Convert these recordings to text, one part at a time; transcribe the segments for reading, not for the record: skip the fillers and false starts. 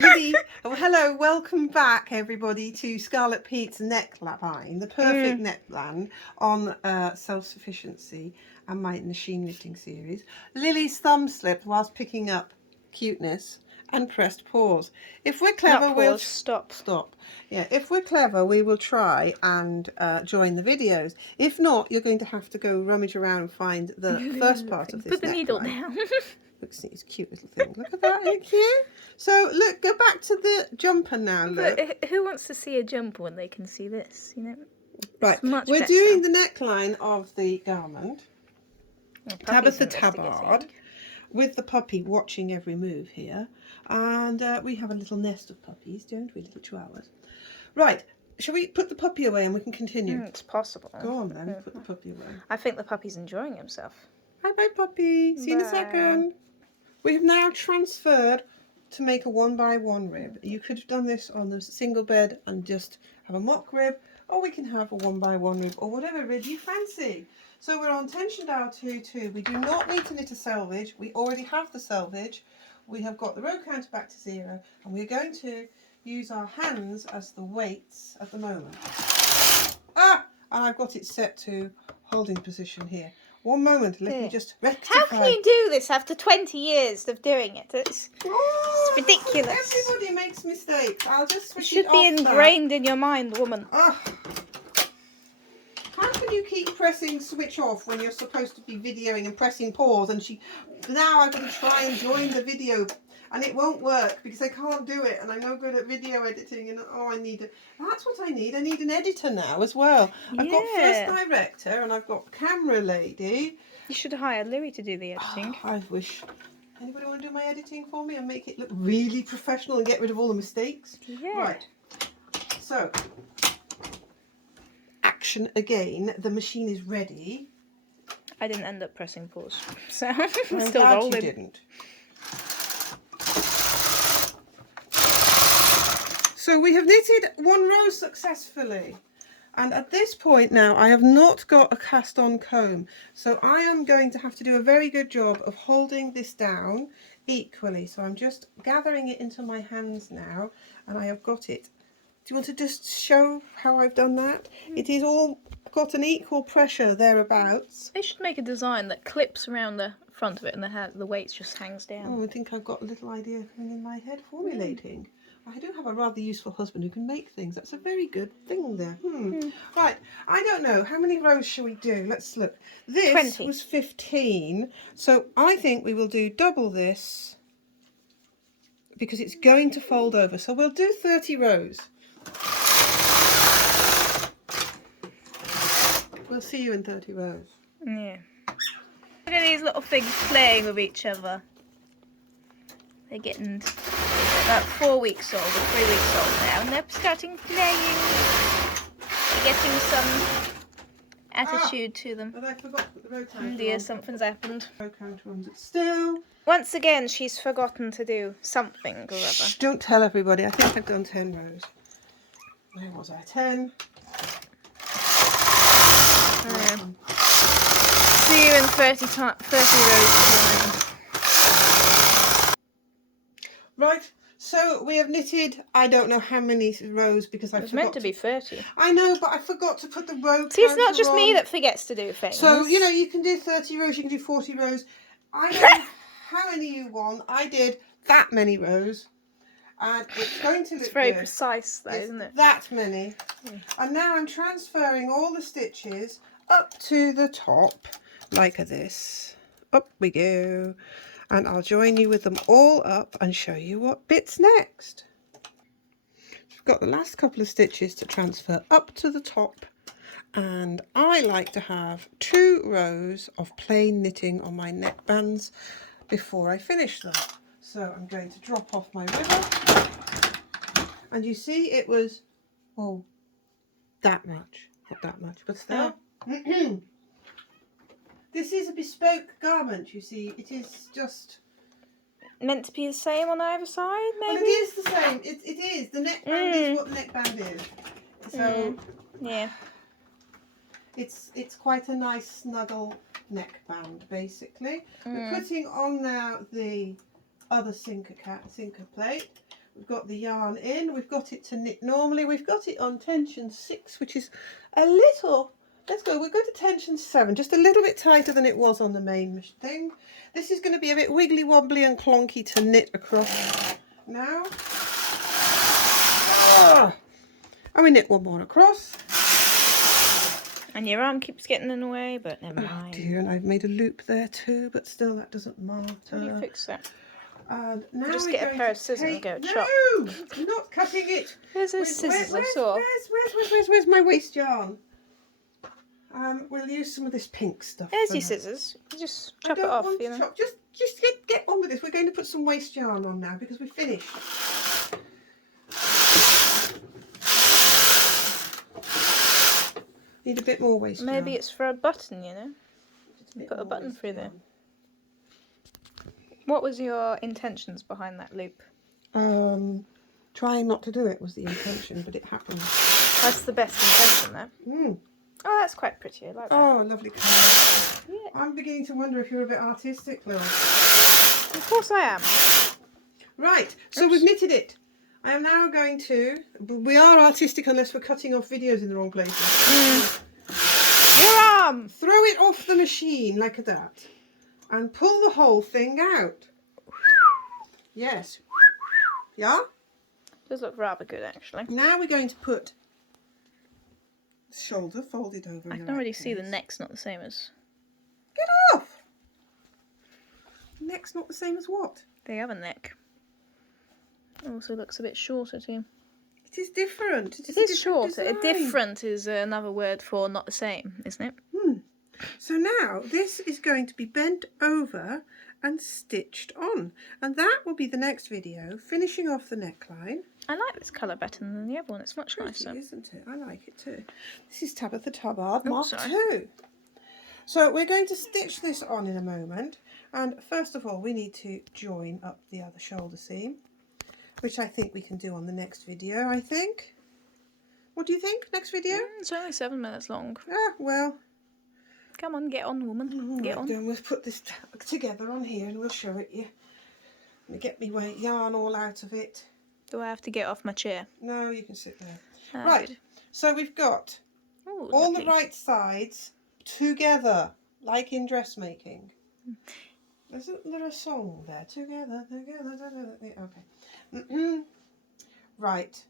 Oh, hello, welcome back everybody to Scarlet Pete's neckline, the perfect neckline on self-sufficiency and my machine knitting series. Lily's thumb slipped whilst picking up cuteness and pressed pause. If we're clever, Not we'll pause, stop. stop. Yeah, if we're clever, we will try and join the videos. If not, you're going to have to go rummage around and find the first part of this Put the needle neckline. down. Looks it's a cute little thing. Look at that, isn't it cute? So look, go back to the jumper now. Look. But who wants to see a jumper when they can see this? You know. Right, much we're better. doing the neckline of the garment. Well, Tabitha Puppy's Tabard, investigating. with the puppy watching every move here. And we have a little nest of puppies, don't we, little chihuahuas? Right, shall we put the puppy away and we can continue? It's possible. Go on then, put the puppy away. I think the puppy's enjoying himself. Bye-bye, puppy. See you in a second. We have now transferred to make a 1x1 rib. You could have done this on the single bed and just have a mock rib, or we can have a 1x1 rib, or whatever rib you fancy. So we're on tension dial 2-2. We do not need to knit a selvage. We already have the selvage. We have got the row counter back to 0, and we're going to use our hands as the weights at the moment. And I've got it set to holding position here. One moment, let me just rectify. How can you do this after 20 years of doing it? It's ridiculous. Everybody makes mistakes. I'll just switch It should it be off ingrained in your mind, woman. How can you keep pressing switch off when you're supposed to be videoing and pressing pause? And now I've got to try and join the video, and it won't work because I can't do it, and I'm no good at video editing. And that's what I need. I need an editor now as well. I've got first director and I've got camera lady. You should hire Louie to do the editing. I wish. Anybody want to do my editing for me and make it look really professional and get rid of all the mistakes? Yeah. Right. So, action again. The machine is ready. I didn't end up pressing pause, so I'm I'm still glad rolling. you didn't. So we have knitted one row successfully. And at this point now, I have not got a cast on comb. So I am going to have to do a very good job of holding this down equally. So I'm just gathering it into my hands now, and I have got it. Do you want to just show how I've done that? It is all got an equal pressure thereabouts. They should make a design that clips around the front of it and the weight just hangs down. Oh, I think I've got a little idea coming in my head formulating. I do have a rather useful husband who can make things. That's a very good thing there. Right, I don't know. How many rows shall we do? Let's look. This 20. was 15. So I think we will do double this because it's going to fold over. So we'll do 30 rows. We'll see you in 30 rows. Yeah. Look at these little things playing with each other. They're getting about 4 weeks old or 3 weeks old now, and they're starting playing. They're getting some attitude to them. But I forgot to put the row counter Oh dear, on. something's happened. Row counter on still. Once again, she's forgotten to do something or other. Shh, don't tell everybody. I think I've done 10 rows. Where was I? 10. See you in 30 rows time. Right, so we have knitted, I don't know how many rows because I It was forgot meant to be 30. I know, but I forgot to put the row See, it's not counter just me on. that forgets to do things. So, you know, you can do 30 rows, you can do 40 rows. I don't know how many you want. I did that many rows. And it's going to look It's very good. precise though, It's isn't it? that many. And now I'm transferring all the stitches up to the top, like this. Up we go. And I'll join you with them all up and show you what bit's next. We've got the last couple of stitches to transfer up to the top. And I like to have 2 rows of plain knitting on my neckbands before I finish them. So I'm going to drop off my ribbon. And you see it was, oh, that much. Not that much, but still. This is a bespoke garment, you see. It is just... Meant to be the same on either side, maybe? Well, it is the same. It is. The neckband is what the neckband is. So yeah. It's quite a nice snuggle neckband, basically. We're putting on now the other sinker plate. We've got the yarn in. We've got it to knit normally. We've got it on tension 6, which is a little... Let's go. We'll go to tension 7, just a little bit tighter than it was on the main thing. This is going to be a bit wiggly wobbly and clonky to knit across now. And we knit one more across. And your arm keeps getting in the way, but never mind. Oh dear, and I've made a loop there too, but still that doesn't matter. How do you fix that? And now Just we're get a going pair to of scissors and go no, chop. I'm not cutting it. Where's those scissors I saw? Where's my waste yarn? We'll use some of this pink stuff. There's for your that. scissors. You just I chop don't it off, want you to know. chop. Just get on with this. We're going to put some waste yarn on now because we finished. Need a bit more waste yarn. Maybe it's for a button, you know. Bit Put a more button waste through there. yarn. What was your intentions behind that loop? Trying not to do it was the intention, but it happened. That's the best intention there. Oh, that's quite pretty. I like that. Oh, lovely colour. Yeah. I'm beginning to wonder if you're a bit artistic, Lil. Of course I am. Right, so we've knitted it. I am now going to... We are artistic unless we're cutting off videos in the wrong places. Your arm! Throw it off the machine like that. And pull the whole thing out. Yes. Yeah? Does look rather good, actually. Now we're going to put the shoulder folded over. I can already see the neck's not the same as... Get off! Neck's not the same as what? the other neck. It also looks a bit shorter too. It is different. It is shorter. Design. Different is another word for not the same, isn't it? So now this is going to be bent over and stitched on, and that will be the next video, finishing off the neckline. I like this colour better than the other one. It's much nicer. Isn't it? I like it too. This is Tabitha Tubbard Mark sorry. II. So we're going to stitch this on in a moment, and first of all we need to join up the other shoulder seam, which I think we can do on the next video, I think. What do you think? Next video? It's only 7 minutes long. Ah, well. Come on, get on, woman. Get on. Then we'll put this together on here and we'll show it you. Let me get my yarn all out of it. Do I have to get off my chair? No, you can sit there. Ah, right, good. so we've got Ooh, all lovely. the right sides together, like in dressmaking. Isn't there a song there? Together, together, okay. Right,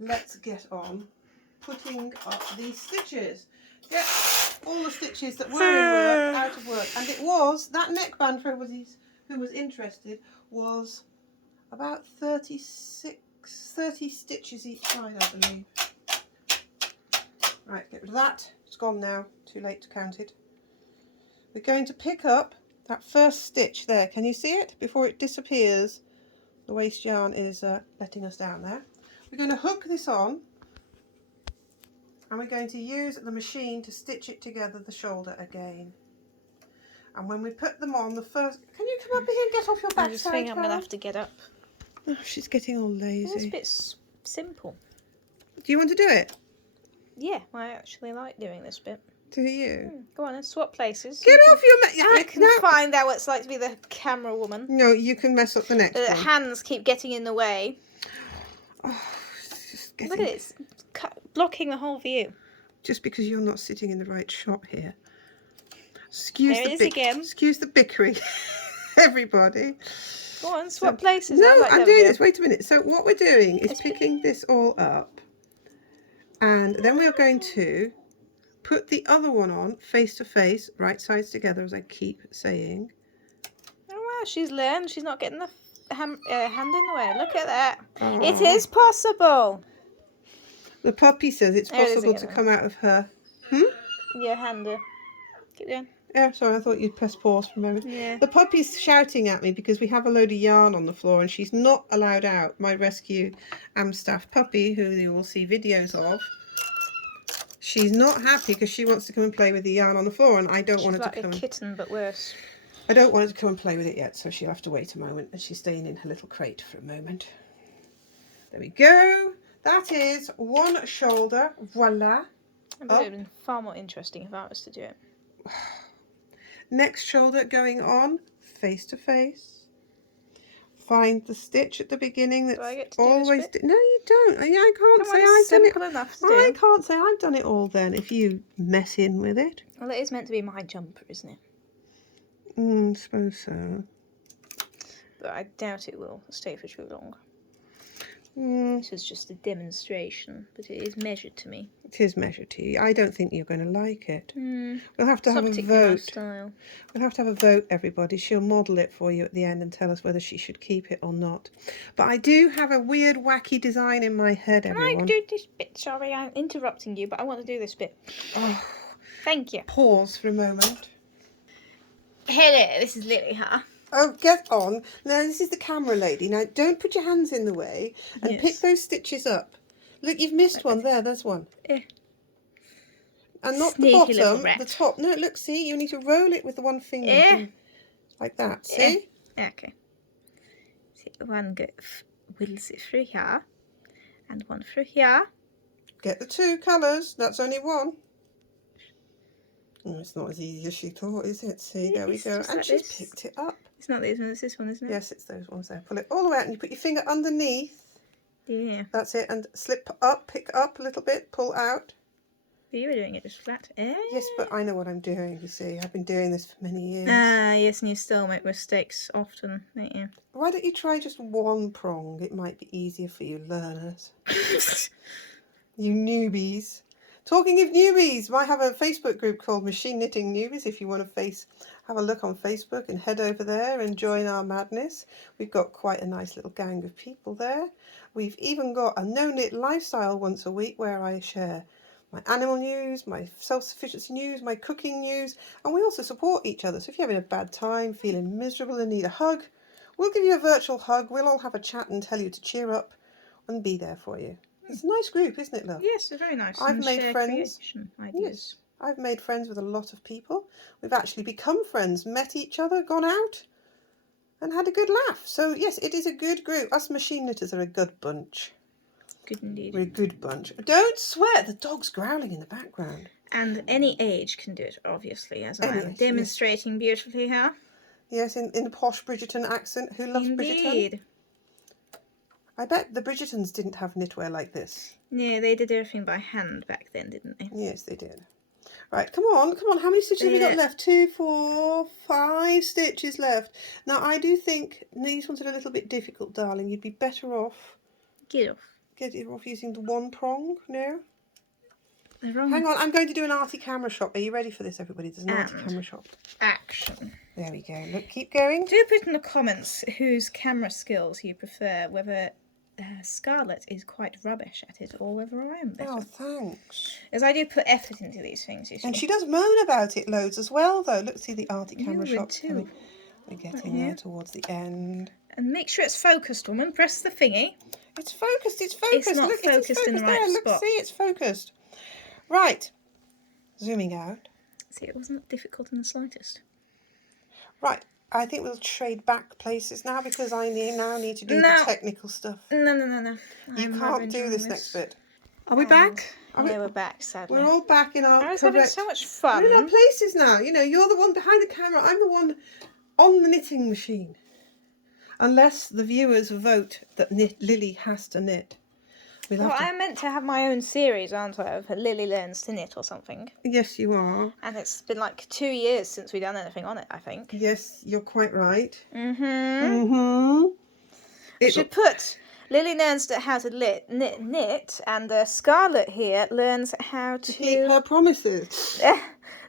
let's get on putting up these stitches. Get all the stitches that were in work out of work, and it was that neckband for everybody who was interested was about 30 stitches each side, I believe. Right, get rid of that. It's gone now. Too late to count it. We're going to pick up that first stitch there. Can you see it? Before it disappears, the waste yarn is letting us down there. We're going to hook this on, and we're going to use the machine to stitch it together, the shoulder again. And when we put them on, the first... Can you come up here and get off your backside? I just think I'm going to have to get up. Oh, she's getting all lazy. It's a bit simple. Do you want to do it? Yeah, I actually like doing this bit. Do you? Go on, then swap places. Get off your... You can find out what it's like to be the camera woman. No, you can mess up the next The one. hands keep getting in the way. Oh, it's just getting... Look at it, it's blocking the whole view. Just because you're not sitting in the right shot here. Excuse There it is again. Excuse the bickering, everybody. Go on, swap places. No, I like I'm that doing video. this. Wait a minute. So what we're doing is picking this all up, and then we are going to put the other one on face to face, right sides together, as I keep saying. Oh wow, she's learned. She's not getting the hand in the way. Look at that. Oh. It is possible. The puppy says it's There it is possible to again. come out of her. Your hander. Keep going. Yeah, sorry, I thought you'd press pause for a moment. Yeah. The puppy's shouting at me because we have a load of yarn on the floor and she's not allowed out. My rescue Amstaff puppy, who you will see videos of, she's not happy because she wants to come and play with the yarn on the floor, and I don't She's want her like to come. a kitten, but worse. I don't want her to come and play with it yet, so she'll have to wait a moment, and she's staying in her little crate for a moment. There we go. That is one shoulder. Voila. It would have been far more interesting if I was to do it. Next shoulder going on face to face. find the stitch at the beginning that's Do I get to do always... this bit? No, you don't. I can't say It's I've done simple it. enough to I do. can't say I've done it all then if you mess in with it. Well, it is meant to be my jumper, isn't it? Suppose so. But I doubt it will stay for too long. This is just a demonstration, but it is measured to me. It is measured to you. I don't think you're going to like it. We'll have to It's have not a particularly my vote. style. We'll have to have a vote, everybody. She'll model it for you at the end and tell us whether she should keep it or not. But I do have a weird, wacky design in my head, everyone. Can I do this bit? Sorry, I'm interrupting you, but I want to do this bit. Oh, Thank you. pause for a moment. Hello, this is Lily, huh? Oh, get on. Now, this is the camera lady. Now, don't put your hands in the way and pick those stitches up. Look, you've missed one there. There's one. And not Sneaky the little bottom, rat. the top. No, look, see? You need to roll it with the one finger. Like that. See? Okay. So one will through here, and one through here. Get the two colours. That's only one. Oh, it's not as easy as she thought, is it? See, there we go. And like she's this. picked it up. It's not this one, it's this one, isn't it? Yes, it's those ones there. Pull it all the way out and you put your finger underneath. Yeah. That's it. And slip up, pick up a little bit, pull out. You were doing it just flat. Yes, but I know what I'm doing, you see. I've been doing this for many years. Ah, yes, and you still make mistakes often, don't you? Why don't you try just one prong? It might be easier for you learners. You newbies. Talking of newbies, I have a Facebook group called Machine Knitting Newbies. If you want to have a look on Facebook and head over there and join our madness. We've got quite a nice little gang of people there. We've even got a no-knit lifestyle once a week where I share my animal news, my self-sufficiency news, my cooking news, and we also support each other. So if you're having a bad time, feeling miserable and need a hug, we'll give you a virtual hug. We'll all have a chat and tell you to cheer up and be there for you. It's a nice group, isn't it, love? Yes, it's very nice. I've made friends. Ideas. Yes, I've made friends with a lot of people. We've actually become friends, met each other, gone out, and had a good laugh. So yes, it is a good group. Us machine knitters are a good bunch. Good indeed. We're a good bunch. Don't sweat. The dog's growling in the background. And any age can do it, obviously, as I am demonstrating beautifully here. Yes, in the posh Bridgerton accent. Who loves Bridgerton? Indeed. I bet the Bridgertons didn't have knitwear like this. Yeah, they did everything by hand back then, didn't they? Yes, they did. Right, come on. How many stitches have we got left? 2, 4, 5 stitches left. Now, I do think these ones are a little bit difficult, darling. You'd be better off. Get off Using the one prong now. Wrong. Hang on, I'm going to do an arty camera shot. Are you ready for this, everybody? There's an arty camera shot. Action. There we go. Look, keep going. Do put in the comments whose camera skills you prefer, whether Scarlett is quite rubbish at it or whether I am better. Oh, thanks. As I do put effort into these things, you see. And she does moan about it loads as well, though. Look, see the arty camera You would shot. too. We're getting there towards the end. And make sure it's focused, woman. Press the thingy. It's focused. It's focused. It's not Look, focused in the right there. spot. Look, see, it's focused. Right. Zooming out. See, it wasn't difficult in the slightest. Right. I think we'll trade back places now because I now need to do the technical stuff. No. You can't do this next bit. Are we And back? we're back, sadly. We're all back in our I was having so much fun. We're in our places now. You know, you're the one behind the camera. I'm the one on the knitting machine. Unless the viewers vote that Lily has to knit. Well, I'm meant to have my own series, aren't I, of Lily Learns to Knit or something. Yes, you are. And it's been like 2 years since we've done anything on it, I think. Yes, you're quite right. We should put Lily learns how to knit, and Scarlett here learns how to keep her promises.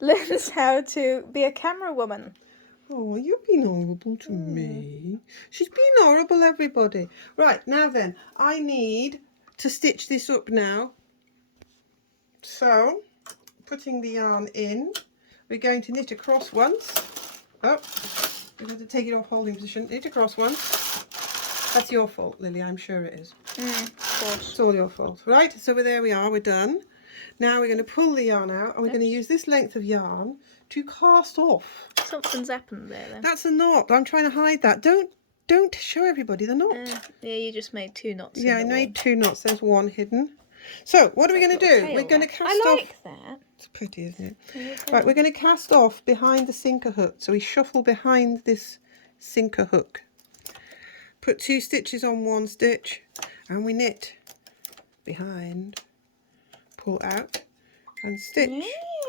learns how to be a camera woman. Oh, you've been horrible to me. She's been horrible, everybody. Right, now then, I need to stitch this up now. So, putting the yarn in, we're going to knit across once. Oh, we're going to take it off holding position. Knit across once. That's your fault, Lily, I'm sure it is. Of course. It's all your fault. Right, so there we are, we're done. Now we're going to pull the yarn out and we're going to use this length of yarn to cast off. Something's happened there then. That's a knot. I'm trying to hide that. Don't show everybody the knot. Yeah, you just made 2 knots. Yeah, I made 2 knots. There's one hidden. So, what are we going to do? We're going to cast off. I like that. It's pretty, isn't it? Right, we're going to cast off behind the sinker hook. So we shuffle behind this sinker hook. put 2 stitches on 1 stitch, and we knit behind, pull out and stitch.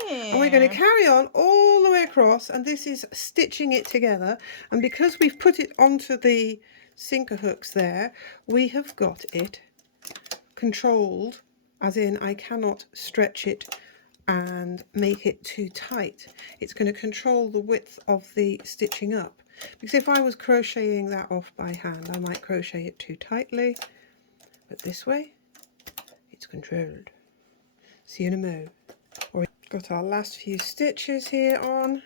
And we're going to carry on all the way across, and this is stitching it together. And because we've put it onto the sinker hooks there, we have got it controlled, as in I cannot stretch it and make it too tight. It's going to control the width of the stitching up, because if I was crocheting that off by hand, I might crochet it too tightly, but this way it's controlled. See you in a mo. We've got our last few stitches here on.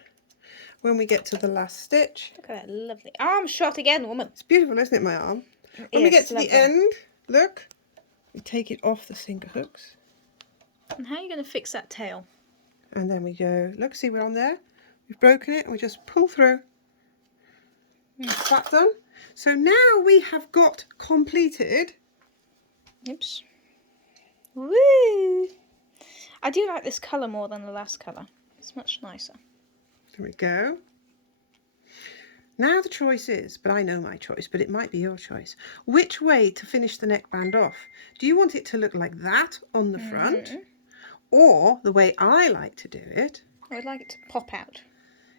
When we get to the last stitch, Look at that lovely arm shot again, woman. it's beautiful, isn't it, my arm? When we get to the end, look, we take it off the sinker hooks. And how are you going to fix that tail? And then we go, look, see, we're on there. We've broken it and we just pull through. That's done. So now we have got completed. Oops. Woo! I do like this colour more than the last colour. It's much nicer. There we go. Now the choice is, but I know my choice, but it might be your choice. Which way to finish the neckband off? Do you want it to look like that on the front? Or the way I like to do it, I would like it to pop out.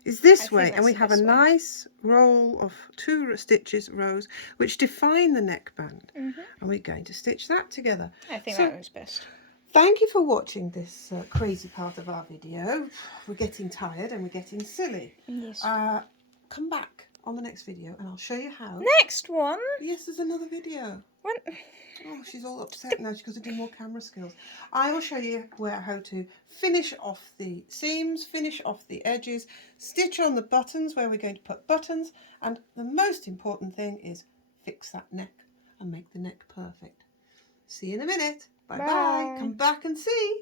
Is this way, and we have a nice roll of 2 stitches, rows, which define the neckband. And we're going to stitch that together. I think that was best. Thank you for watching this crazy part of our video. We're getting tired and we're getting silly. Yes. Come back on the next video and I'll show you how. Next one? Yes, there's another video. When? Oh, she's all upset now. She's got to do more camera skills. I will show you how to finish off the seams, finish off the edges, stitch on the buttons where we're going to put buttons, and the most important thing is fix that neck and make the neck perfect. See you in a minute. Bye bye. Come back and see.